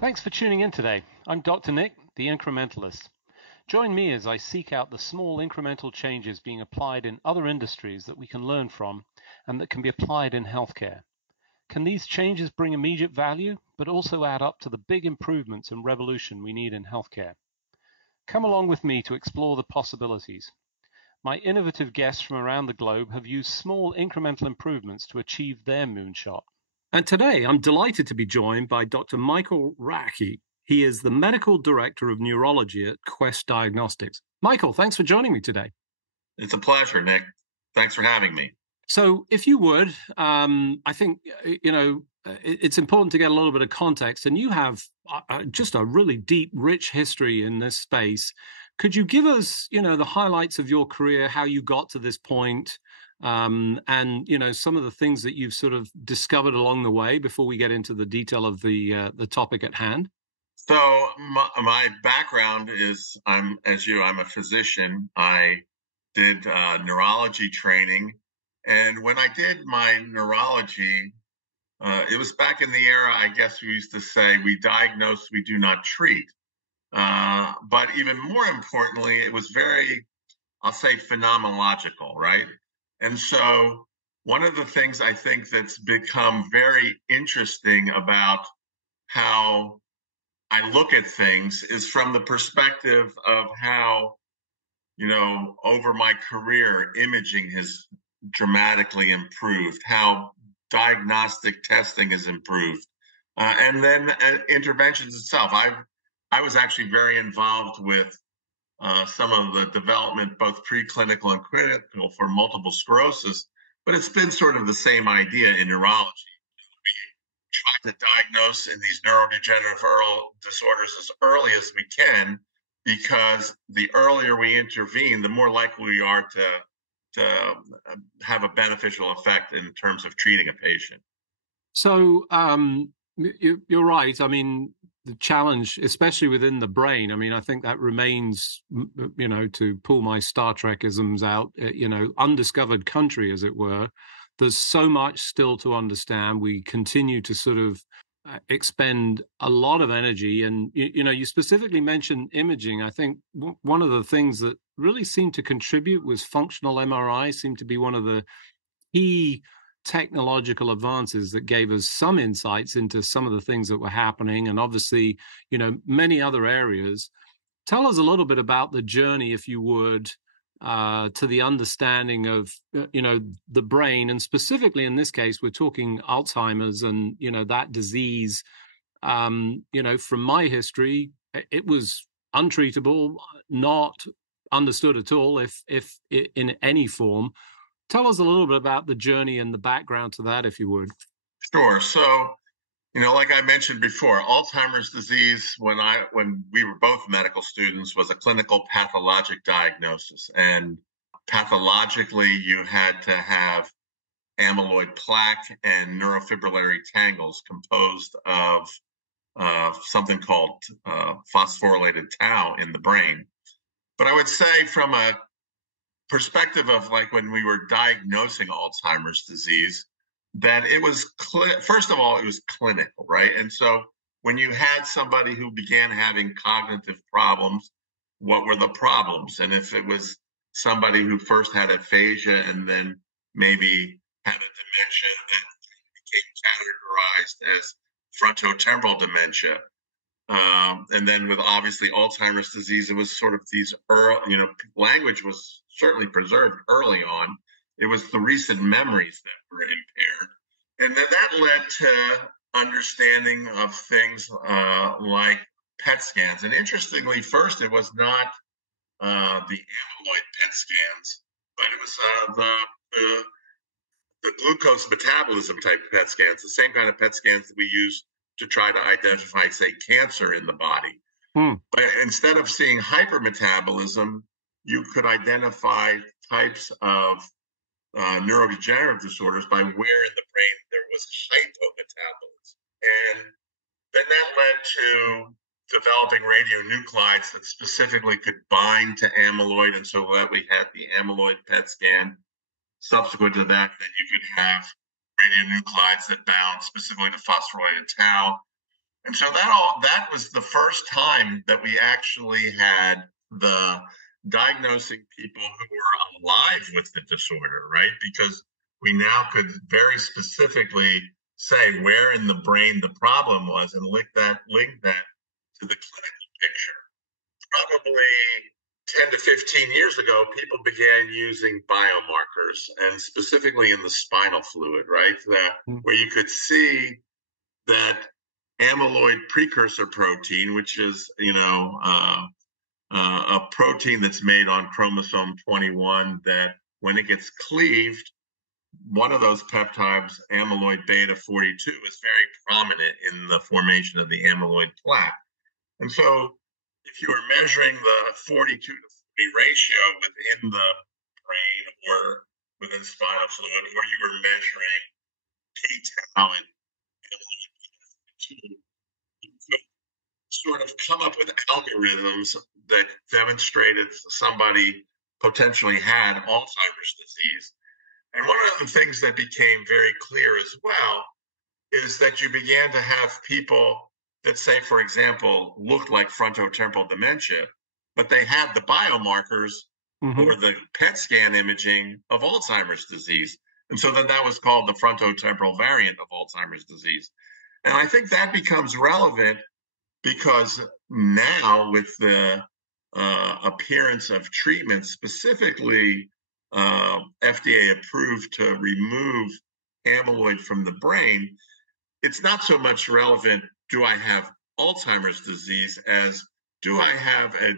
Thanks for tuning in today. I'm Dr. Nick, the Incrementalist. Join me as I seek out the small incremental changes being applied in other industries that we can learn from and that can be applied in healthcare. Can these changes bring immediate value, but also add up to the big improvements and revolution we need in healthcare? Come along with me to explore the possibilities. My innovative guests from around the globe have used small incremental improvements to achieve their moonshot. And today, I'm delighted to be joined by Dr. Michael Racke. He is the Medical Director of Neurology at Quest Diagnostics. Michael, thanks for joining me today. It's a pleasure, Nick. Thanks for having me. So if you would, I think, it's important to get a little bit of context, and you have just a really deep, rich history in this space. Could you give us, the highlights of your career, how you got to this point, and, some of the things that you've sort of discovered along the way before we get into the detail of the topic at hand? So my background is, I'm a physician. I did neurology training. And when I did my neurology, it was back in the era, I guess we used to say, we diagnose, we do not treat. But even more importantly, it was very, I'll say, phenomenological, right? And so one of the things I think that's become very interesting about how I look at things is from the perspective of how, over my career, imaging has dramatically improved, how diagnostic testing has improved, and then interventions itself. I was actually very involved with some of the development, both preclinical and clinical, for multiple sclerosis, but it's been sort of the same idea in neurology. We try to diagnose in these neurodegenerative disorders as early as we can, because the earlier we intervene, the more likely we are to have a beneficial effect in terms of treating a patient. So you're right. I mean, the challenge, especially within the brain, I think that remains, to pull my Star Trek-isms out, undiscovered country, as it were. There's so much still to understand. We continue to sort of expend a lot of energy. And, you specifically mentioned imaging. I think one of the things that really seemed to contribute was functional MRI, seemed to be one of the key technological advances that gave us some insights into some of the things that were happening, and obviously, many other areas. Tell us a little bit about the journey, if you would, to the understanding of, the brain, and specifically in this case, we're talking Alzheimer's and, that disease. From my history, it was untreatable, not understood at all, if in any form. Tell us a little bit about the journey and the background to that, if you would. Sure. So, like I mentioned before, Alzheimer's disease, when we were both medical students, was a clinical pathologic diagnosis. And pathologically, you had to have amyloid plaque and neurofibrillary tangles composed of something called phosphorylated tau in the brain. But I would say, from a perspective of like when we were diagnosing Alzheimer's disease, that it was, first of all, it was clinical, right? And so when you had somebody who began having cognitive problems, what were the problems? And if it was somebody who first had aphasia and then maybe had a dementia that became categorized as frontotemporal dementia, and then with obviously Alzheimer's disease, it was sort of these early, language was certainly preserved early on. It was the recent memories that were impaired. And then that led to understanding of things like PET scans. And interestingly, first, it was not the amyloid PET scans, but it was the glucose metabolism type PET scans, the same kind of PET scans that we use to try to identify, say, cancer in the body. But instead of seeing hypermetabolism, you could identify types of neurodegenerative disorders by where in the brain there was hypometabolism. And then that led to developing radionuclides that specifically could bind to amyloid. And so that we had the amyloid PET scan. Subsequent to that, then you could have radionuclides that bound specifically to phosphorylated tau. And so that was the first time that we actually had the diagnosing people who were alive with the disorder, right? Because we now could very specifically say where in the brain the problem was and link that to the clinical picture. Probably 10 to 15 years ago, people began using biomarkers, and specifically in the spinal fluid, right? Where you could see that amyloid precursor protein, which is, a protein that's made on chromosome 21, that when it gets cleaved, one of those peptides, amyloid beta 42, is very prominent in the formation of the amyloid plaque. And so if you were measuring the 42 to 40 ratio within the brain or within spinal fluid, or you were measuring p-tau and amyloid, you could sort of come up with algorithms that demonstrated somebody potentially had Alzheimer's disease. And one of the things that became very clear as well is that you began to have people that, say, for example, looked like frontotemporal dementia, but they had the biomarkers or the PET scan imaging of Alzheimer's disease. And so then that was called the frontotemporal variant of Alzheimer's disease. And I think that becomes relevant because now, with the appearance of treatments, specifically FDA approved to remove amyloid from the brain, it's not so much relevant, do I have Alzheimer's disease, as do I have a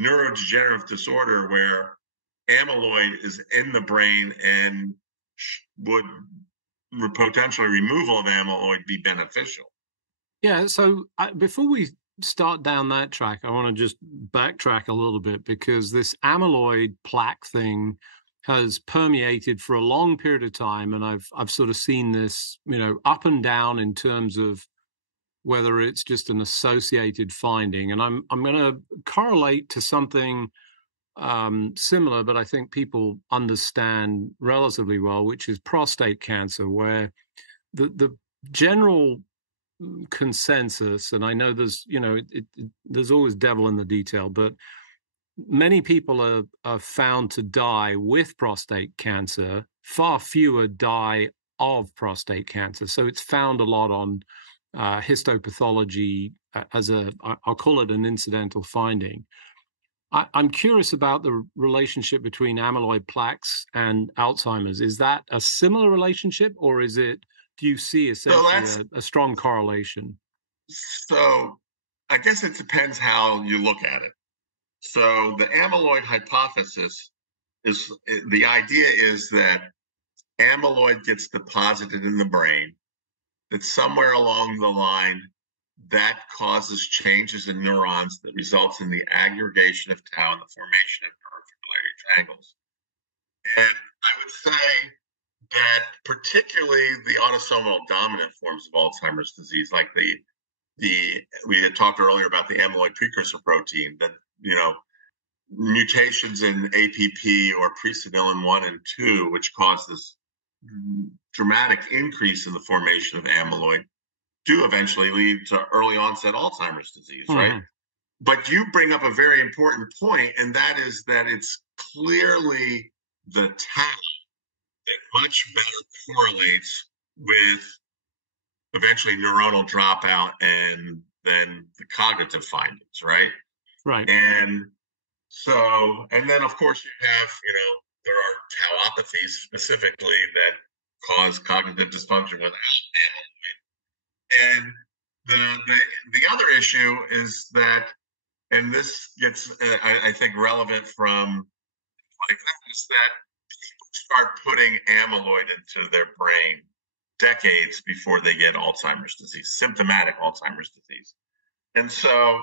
neurodegenerative disorder where amyloid is in the brain and would potentially removal of amyloid be beneficial? Yeah, so before we start down that track, I want to just backtrack a little bit, because this amyloid plaque thing has permeated for a long period of time, and I've sort of seen this, up and down in terms of whether it's just an associated finding. And I'm going to correlate to something similar, but I think people understand relatively well, which is prostate cancer, where the general consensus, and I know there's there's always devil in the detail, but many people are found to die with prostate cancer. Far fewer die of prostate cancer. So it's found a lot on histopathology as I'll call it an incidental finding. I'm curious about the relationship between amyloid plaques and Alzheimer's. Is that a similar relationship, or do you see essentially a strong correlation? So I guess it depends how you look at it. So the amyloid hypothesis is, the idea is that amyloid gets deposited in the brain, that somewhere along the line that causes changes in neurons that results in the aggregation of tau and the formation of neurofibrillary tangles. And I would say that particularly the autosomal dominant forms of Alzheimer's disease, like we had talked earlier about the amyloid precursor protein, that mutations in APP or presenilin 1 and 2, which cause this dramatic increase in the formation of amyloid, do eventually lead to early onset Alzheimer's disease, right? But you bring up a very important point, and that is that it's clearly the tau that much better correlates with eventually neuronal dropout and then the cognitive findings, right? Right. And so, and then of course you have, there are tauopathies specifically that cause cognitive dysfunction without amyloid. And the other issue is that, and this gets, I think, relevant from like that, is that people start putting amyloid into their brain decades before they get Alzheimer's disease, symptomatic Alzheimer's disease. And so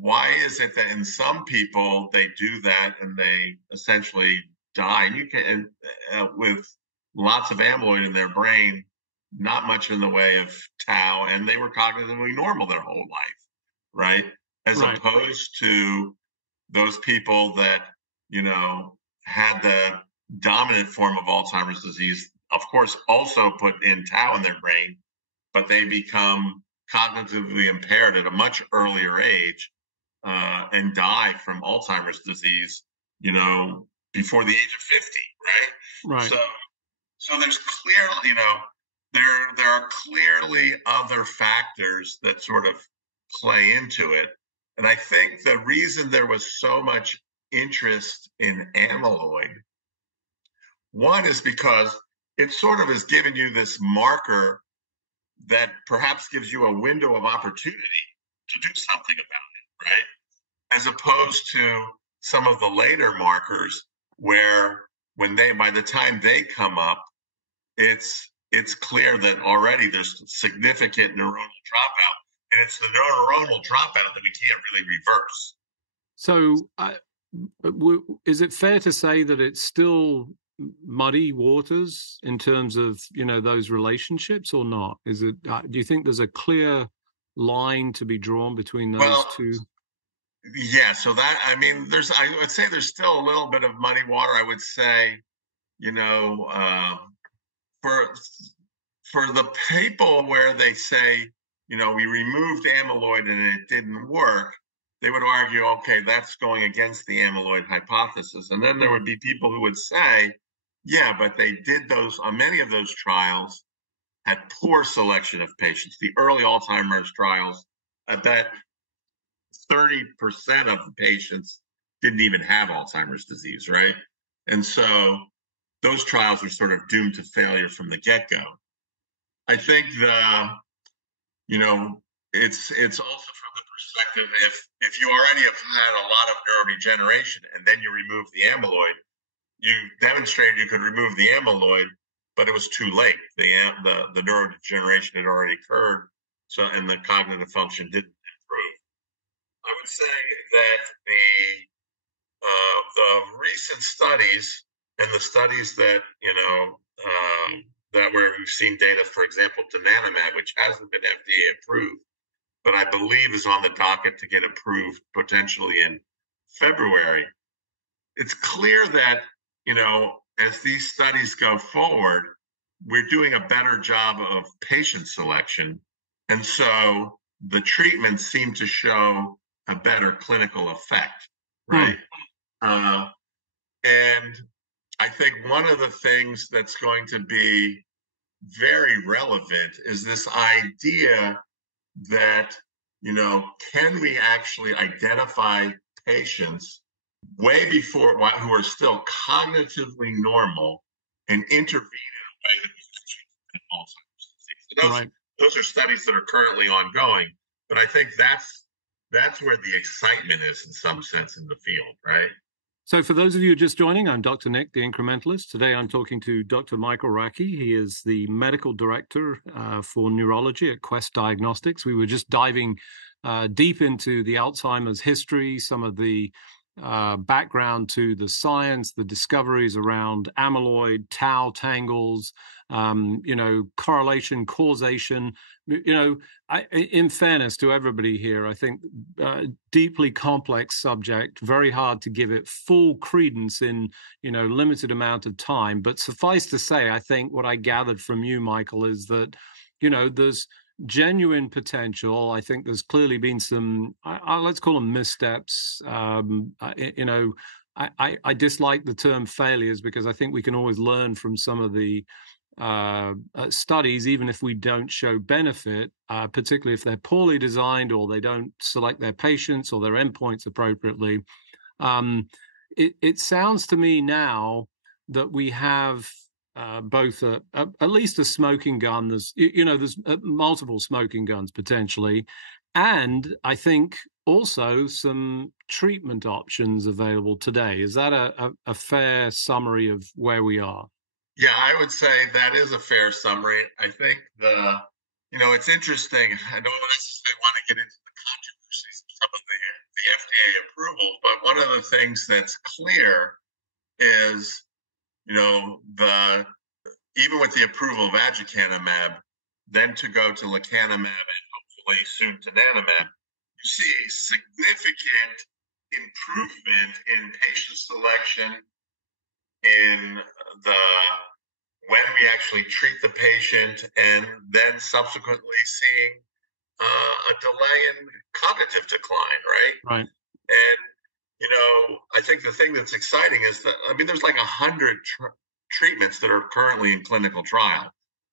why is it that in some people they do that and they essentially die? And you can, with lots of amyloid in their brain, not much in the way of tau, and they were cognitively normal their whole life, right? As opposed to those people that, had the dominant form of Alzheimer's disease, of course, also put in tau in their brain, but they become cognitively impaired at a much earlier age and die from Alzheimer's disease, before the age of 50, right? Right. So there's clearly, there are clearly other factors that sort of play into it. And I think the reason there was so much interest in amyloid, one is because it sort of has given you this marker that perhaps gives you a window of opportunity to do something about it, right? As opposed to some of the later markers where by the time they come up, it's clear that already there's significant neuronal dropout, and it's the neuronal dropout that we can't really reverse. So, is it fair to say that it's still muddy waters in terms of those relationships, or not? Is it? Do you think there's a clear line to be drawn between those two? Yeah. So I would say there's still a little bit of muddy water. I would say, for the people where they say, we removed amyloid and it didn't work, they would argue, okay, that's going against the amyloid hypothesis. And then there would be people who would say, yeah, but they did many of those trials had poor selection of patients. The early Alzheimer's trials, I bet 30% of the patients didn't even have Alzheimer's disease, right? And so those trials were sort of doomed to failure from the get-go. I think it's also from the perspective, if you already have had a lot of neurodegeneration and then you remove the amyloid, you demonstrated you could remove the amyloid, but it was too late. The neurodegeneration had already occurred, and the cognitive function didn't improve. I would say that the recent studies and the studies that where we've seen data, for example, donanemab, which hasn't been FDA approved, but I believe is on the docket to get approved potentially in February. It's clear that, as these studies go forward, we're doing a better job of patient selection. And so the treatments seem to show a better clinical effect, right? And I think one of the things that's going to be very relevant is this idea that, can we actually identify patients way before who are still cognitively normal and intervene in a way that we can treat Alzheimer's disease. So those are studies that are currently ongoing, but I think that's where the excitement is in some sense in the field, right? So for those of you just joining, I'm Dr. Nick, the Incrementalist. Today I'm talking to Dr. Michael Racke. He is the medical director for neurology at Quest Diagnostics. We were just diving deep into the Alzheimer's history, some of the background to the science, the discoveries around amyloid, tau tangles, correlation, causation. In fairness to everybody here, I think deeply complex subject, very hard to give it full credence in, limited amount of time. But suffice to say, I think what I gathered from you, Michael, is that, there's genuine potential. I think there's clearly been some, let's call them missteps. I dislike the term failures because I think we can always learn from some of the studies, even if we don't show benefit, particularly if they're poorly designed or they don't select their patients or their endpoints appropriately. It sounds to me now that we have both at least a smoking gun. There's multiple smoking guns potentially, and I think also some treatment options available today. Is that a fair summary of where we are? Yeah, I would say that is a fair summary. I think it's interesting. I don't necessarily want to get into the controversies of some of the FDA approval, but one of the things that's clear is, even with the approval of aducanumab, then to go to lecanemab and hopefully soon donanemab, you see a significant improvement in patient selection, in the when we actually treat the patient, and then subsequently seeing a delay in cognitive decline, right? Right. And, I think the thing that's exciting is that, there's like 100 treatments that are currently in clinical trial.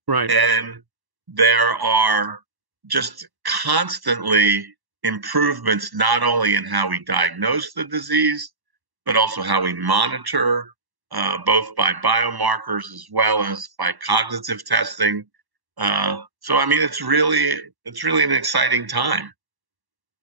Right. And there are just constantly improvements, not only in how we diagnose the disease, but also how we monitor, both by biomarkers as well as by cognitive testing. So, it's really an exciting time.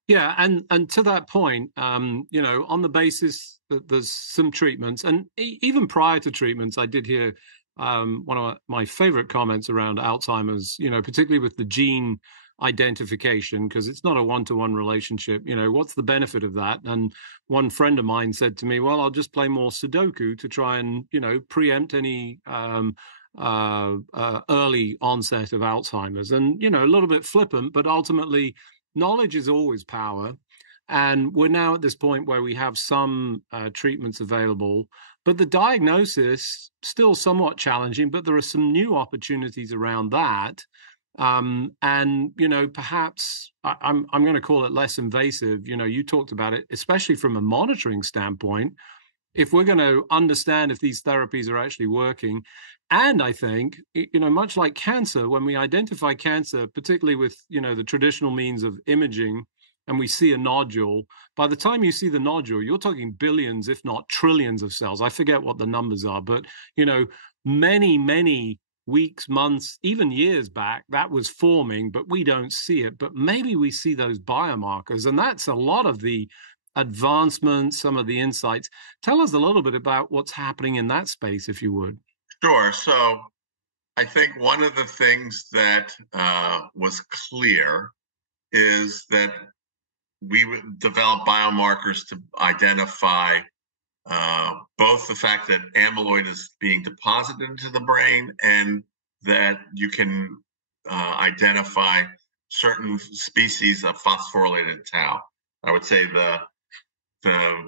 Yeah, and to that point, on the basis that there's some treatments, and even prior to treatments, I did hear one of my favorite comments around Alzheimer's. Particularly with the gene identification, because it's not a one-to-one relationship. What's the benefit of that? And one friend of mine said to me, "Well, I'll just play more Sudoku to try and preempt any." Early onset of Alzheimer's, and a little bit flippant, but ultimately knowledge is always power. And we're now at this point where we have some treatments available, but the diagnosis still somewhat challenging, but there are some new opportunities around that. And, perhaps I'm going to call it less invasive. You talked about it, especially from a monitoring standpoint. If we're going to understand if these therapies are actually working, and I think, much like cancer, when we identify cancer, particularly with, the traditional means of imaging, and we see a nodule, by the time you see the nodule, you're talking billions, if not trillions of cells. I forget what the numbers are, but, many, many weeks, months, even years back, that was forming, but we don't see it. But maybe we see those biomarkers, and that's a lot of the advancements, some of the insights. Tell us a little bit about what's happening in that space, if you would. Sure. So I think one of the things that was clear is that we would develop biomarkers to identify both the fact that amyloid is being deposited into the brain, and that you can identify certain species of phosphorylated tau. I would say the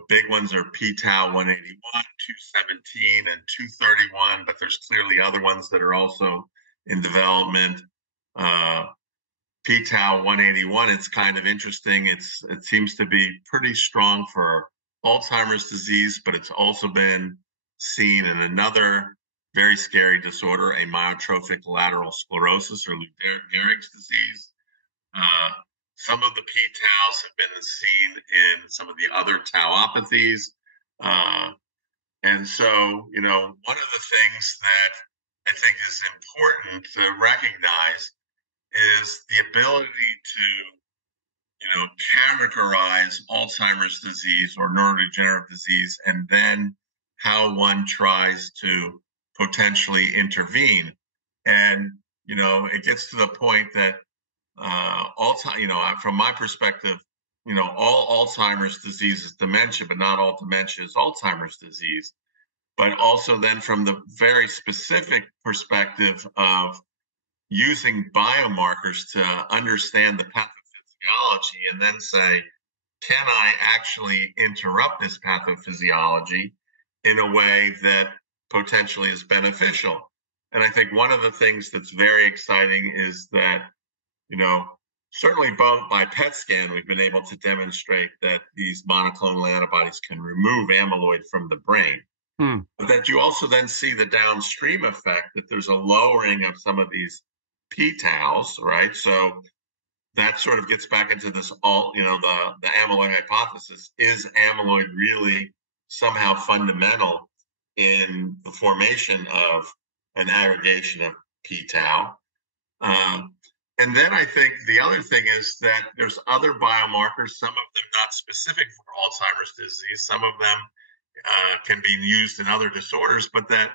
big ones are p-tau 181, 217, and 231, but there's clearly other ones that are also in development. P-tau 181, it's kind of interesting. It seems to be pretty strong for Alzheimer's disease, but it's also been seen in another very scary disorder, amyotrophic lateral sclerosis, or Lou Gehrig's disease. Some of the p-taus have been seen in some of the other tauopathies. And so, one of the things that I think is important to recognize is the ability to, categorize Alzheimer's disease or neurodegenerative disease, and then how one tries to potentially intervene. And, it gets to the point that from my perspective, all Alzheimer's disease is dementia, but not all dementia is Alzheimer's disease. But also then from the very specific perspective of using biomarkers to understand the pathophysiology, and then say, can I actually interrupt this pathophysiology in a way that potentially is beneficial? And I think one of the things that's very exciting is that, certainly both by PET scan, we've been able to demonstrate that these monoclonal antibodies can remove amyloid from the brain. But that you also then see the downstream effect, that there's a lowering of some of these p-taus, right? So that sort of gets back into this the amyloid hypothesis. Is amyloid really somehow fundamental in the formation of an aggregation of p-tau? And then I think the other thing is that there's other biomarkers, some of them not specific for Alzheimer's disease, some of them can be used in other disorders, but that,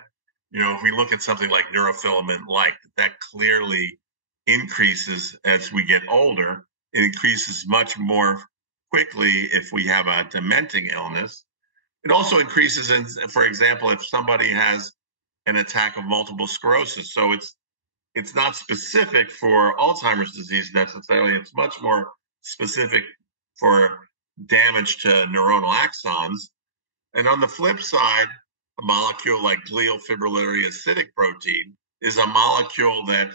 if we look at something like neurofilament light, that clearly increases as we get older. It increases much more quickly if we have a dementing illness. It also increases for example, if somebody has an attack of multiple sclerosis. So it's not specific for Alzheimer's disease necessarily. It's much more specific for damage to neuronal axons. And on the flip side, a molecule like glial fibrillary acidic protein is a molecule that,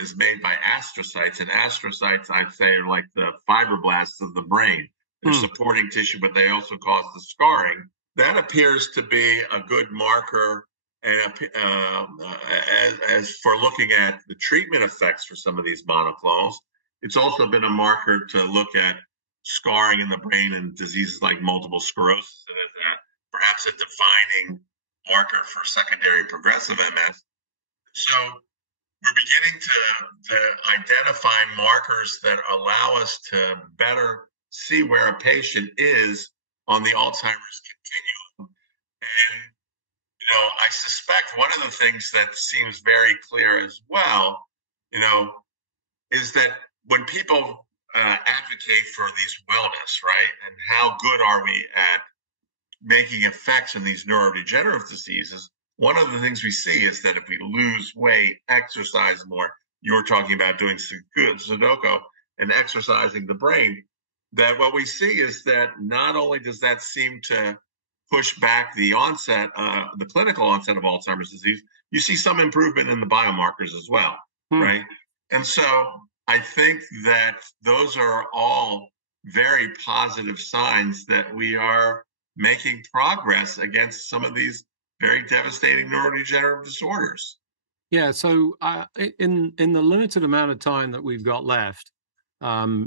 is made by astrocytes. And astrocytes, I'd say, are like the fibroblasts of the brain. They're supporting tissue, but they also cause the scarring. That appears to be a good marker and as for looking at the treatment effects for some of these monoclonals. It's also been a marker to look at scarring in the brain and diseases like multiple sclerosis, and perhaps a defining marker for secondary progressive MS. So we're beginning to identify markers that allow us to better see where a patient is on the Alzheimer's continuum. And, I suspect one of the things that seems very clear as well, is that when people advocate for these wellness, right, and how good are we at making effects in these neurodegenerative diseases, one of the things we see is that if we lose weight, exercise more, you were talking about doing Sudoku and exercising the brain, that what we see is that not only does that seem to push back the onset, the clinical onset of Alzheimer's disease, you see some improvement in the biomarkers as well, right? And so I think that those are all very positive signs that we are making progress against some of these very devastating neurodegenerative disorders. Yeah, so in the limited amount of time that we've got left,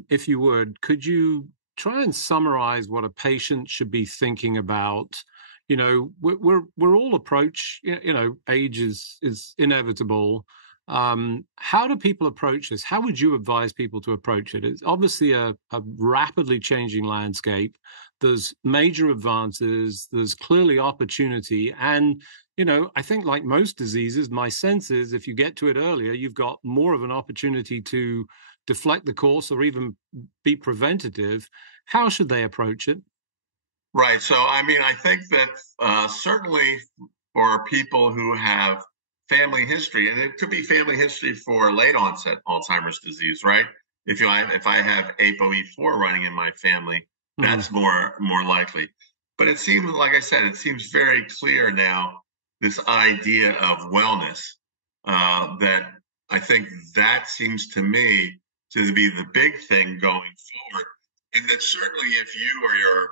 if you would, could you try and summarize what a patient should be thinking about? We're all approach. Age is inevitable. How do people approach this? How would you advise people to approach it? It's obviously a rapidly changing landscape. There's major advances. There's clearly opportunity. And, I think like most diseases, my sense is if you get to it earlier, you've got more of an opportunity to deflect the course or even be preventative. How should they approach it? Right. So, I think that certainly for people who have family history, and it could be family history for late onset Alzheimer's disease, right? If I have ApoE4 running in my family, that's more likely. But it seems, like I said, it seems very clear now, this idea of wellness, that I think that seems to me to be the big thing going forward. And that certainly if you or your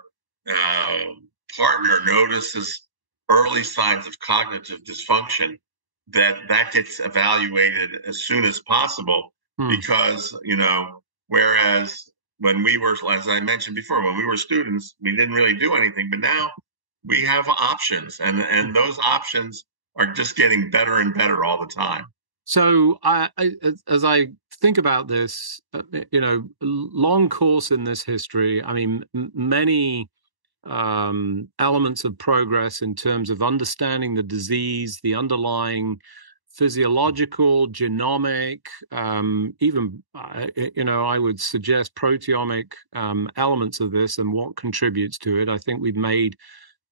partner notices early signs of cognitive dysfunction, that gets evaluated as soon as possible, because, whereas when we were, as I mentioned before, when we were students, we didn't really do anything, but now we have options, and those options are just getting better and better all the time. So as I think about this, long course in this history, many elements of progress in terms of understanding the disease, the underlying physiological, genomic, even, I would suggest proteomic elements of this and what contributes to it. I think we've made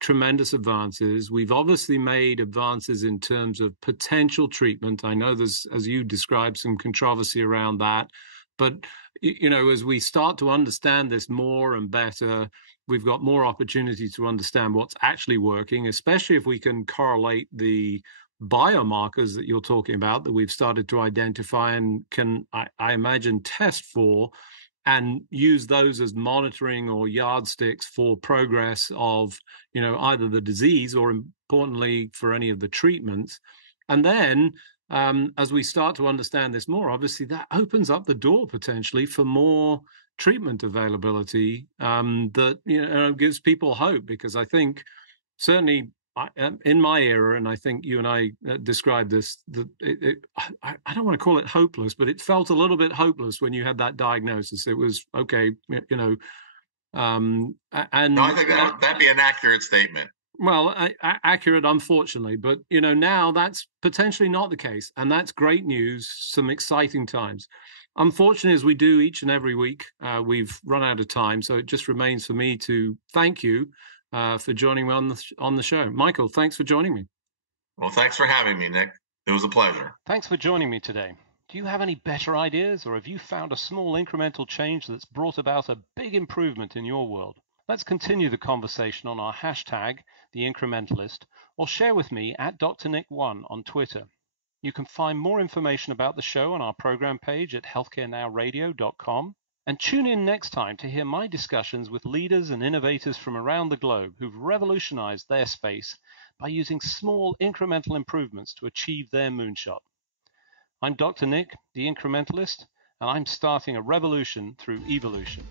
tremendous advances. We've obviously made advances in terms of potential treatment. I know there's, as you described, some controversy around that. But, as we start to understand this more and better, we've got more opportunity to understand what's actually working, especially if we can correlate the biomarkers that you're talking about that we've started to identify and can, I imagine, test for and use those as monitoring or yardsticks for progress of, either the disease or, importantly, for any of the treatments. And then as we start to understand this more, obviously that opens up the door potentially for more treatment availability that gives people hope, because I think certainly in my era, and I think you and I described this, I don't want to call it hopeless, but it felt a little bit hopeless when you had that diagnosis. It was okay, and no, I think that'd be an accurate statement. Well, accurate, unfortunately, but now that's potentially not the case, and that's great news. Some exciting times. Unfortunately, as we do each and every week, we've run out of time, so it just remains for me to thank you for joining me on the show. Michael, thanks for joining me. Well, thanks for having me, Nick. It was a pleasure. Thanks for joining me today. Do you have any better ideas, or have you found a small incremental change that's brought about a big improvement in your world? Let's continue the conversation on our hashtag, The Incrementalist, or share with me at Dr. Nick1 on Twitter. You can find more information about the show on our program page at healthcarenowradio.com. And tune in next time to hear my discussions with leaders and innovators from around the globe who've revolutionized their space by using small incremental improvements to achieve their moonshot. I'm Dr. Nick, the Incrementalist, and I'm starting a revolution through evolution.